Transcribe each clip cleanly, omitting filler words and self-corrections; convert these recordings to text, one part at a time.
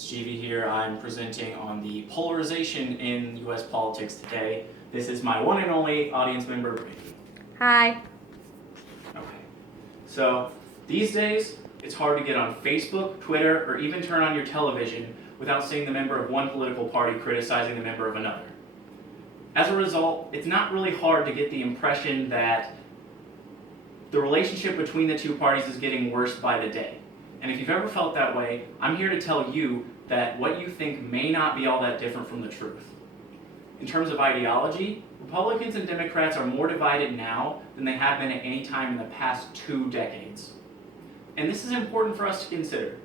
Stevie here. I'm presenting on the polarization in U.S. politics today. This is my one and only audience member, Brady. Hi. Okay. So, these days, it's hard to get on Facebook, Twitter, or even turn on your television without seeing the member of one political party criticizing the member of another. As a result, it's not really hard to get the impression that the relationship between the two parties is getting worse by the day. And if you've ever felt that way, I'm here to tell you that what you think may not be all that different from the truth. In terms of ideology, Republicans and Democrats are more divided now than they have been at any time in the past 2 decades. And this is important for us to consider,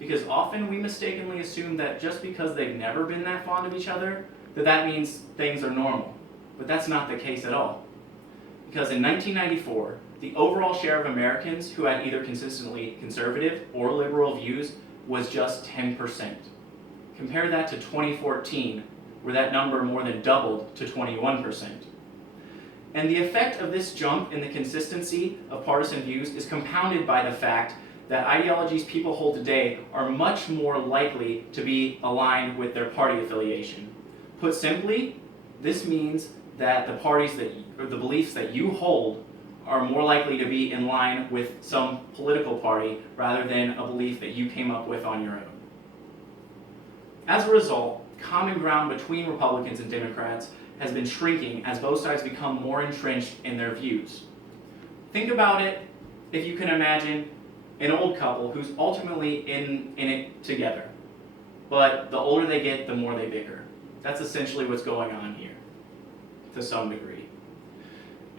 because often we mistakenly assume that just because they've never been that fond of each other, that means things are normal. But that's not the case at all. Because in 1994, the overall share of Americans who had either consistently conservative or liberal views was just 10%. Compare that to 2014, where that number more than doubled to 21%. And the effect of this jump in the consistency of partisan views is compounded by the fact that ideologies people hold today are much more likely to be aligned with their party affiliation. Put simply, this means that the beliefs that you hold are more likely to be in line with some political party rather than a belief that you came up with on your own. As a result, common ground between Republicans and Democrats has been shrinking as both sides become more entrenched in their views. Think about it if you can imagine an old couple who's ultimately in it together, but the older they get, the more they bicker. That's essentially what's going on here, to some degree.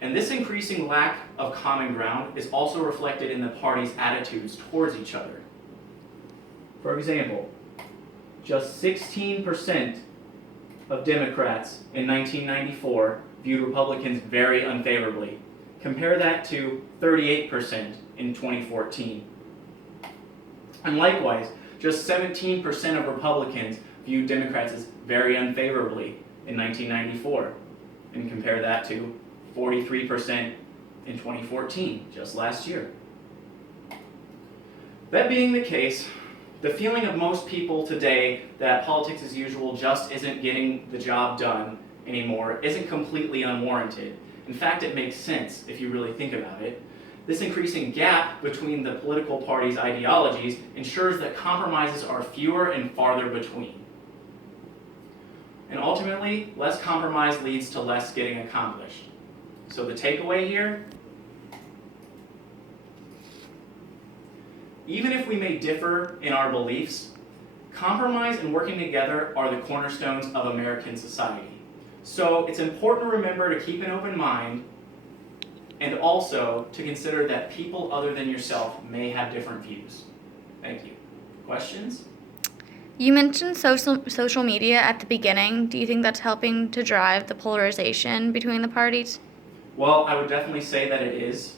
And this increasing lack of common ground is also reflected in the parties' attitudes towards each other. For example, just 16% of Democrats in 1994 viewed Republicans very unfavorably. Compare that to 38% in 2014. And likewise, just 17% of Republicans viewed Democrats as very unfavorably in 1994. And compare that to 43% in 2014, just last year. That being the case, the feeling of most people today that politics as usual just isn't getting the job done anymore isn't completely unwarranted. In fact, it makes sense if you really think about it. This increasing gap between the political parties' ideologies ensures that compromises are fewer and farther between. And ultimately, less compromise leads to less getting accomplished. So the takeaway here, even if we may differ in our beliefs, compromise and working together are the cornerstones of American society. So it's important to remember to keep an open mind and also to consider that people other than yourself may have different views. Thank you. Questions? You mentioned social media at the beginning. Do you think that's helping to drive the polarization between the parties? Well, I would definitely say that it is,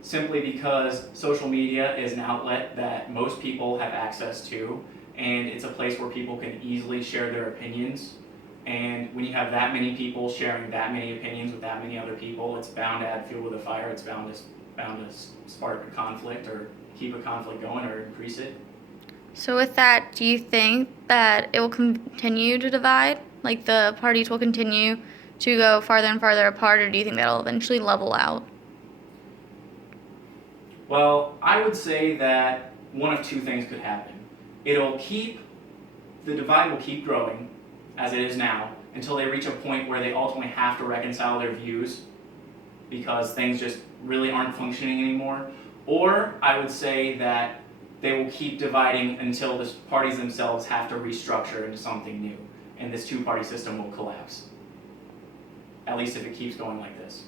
simply because social media is an outlet that most people have access to, and it's a place where people can easily share their opinions. And when you have that many people sharing that many opinions with that many other people, it's bound to add fuel to the fire. It's bound to spark a conflict or keep a conflict going or increase it. So with that, do you think that it will continue to divide? Like the parties will continue to go farther and farther apart, or do you think that'll eventually level out? Well, I would say that one of two things could happen. The divide will keep growing, as it is now, until they reach a point where they ultimately have to reconcile their views because things just really aren't functioning anymore. Or I would say that they will keep dividing until the parties themselves have to restructure into something new, and this two-party system will collapse. At least if it keeps going like this.